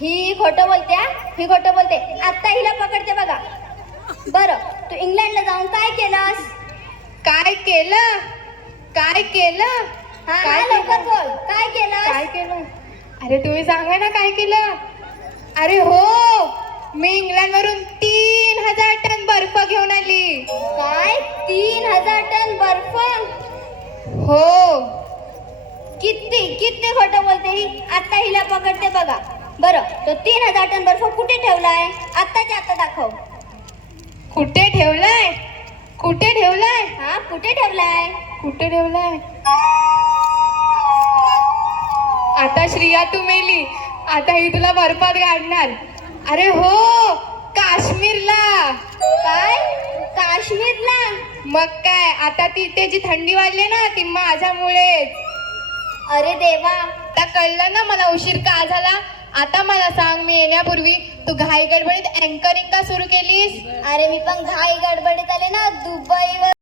ही खोटं बोलते हा? ही खोटं बोलते. आता हिला पकडते बघा. बरं, तू इंग्लंडला जाऊन काय केलंस? काय केलं? काय केलं? हा काय हा, लवकर केलं? बोल. काय केलंस? काय केलं? अरे तुम्ही सांगा ना काय केलं? अरे हो, मी इंग्लंड वरून 3000 टन बर्फ घेऊन आली. काय 3000 टन बर्फ? हो. किती किती खोटं बोलते ही. आता हिला पकडते बघा. बरं, तो 3000 टन बर्फ कुठे ठेवलाय? आत्ताच्या आता दाखव. कुठे ठेवलाय? कुठे ठेवलाय? हा, कुठे ठेवलाय? कुठे ठेवलाय? आता श्रिया तू मेली. आता ही तुला बर्फात गाडणार. अरे हो, काश्मीरला. काय? काश्मीरला? मग काय, आता तिथे जी थंडी वाढली ना ती माझ्यामुळेच. अरे देवा. आता कळलं ना मला उशीर का झाला. आता मला सांग, मी येण्यापूर्वी तू घाई गडबडीत अँकरिंग का सुरू केलीस? अरे मी पण घाई गडबडीत आले ना दुबईवर.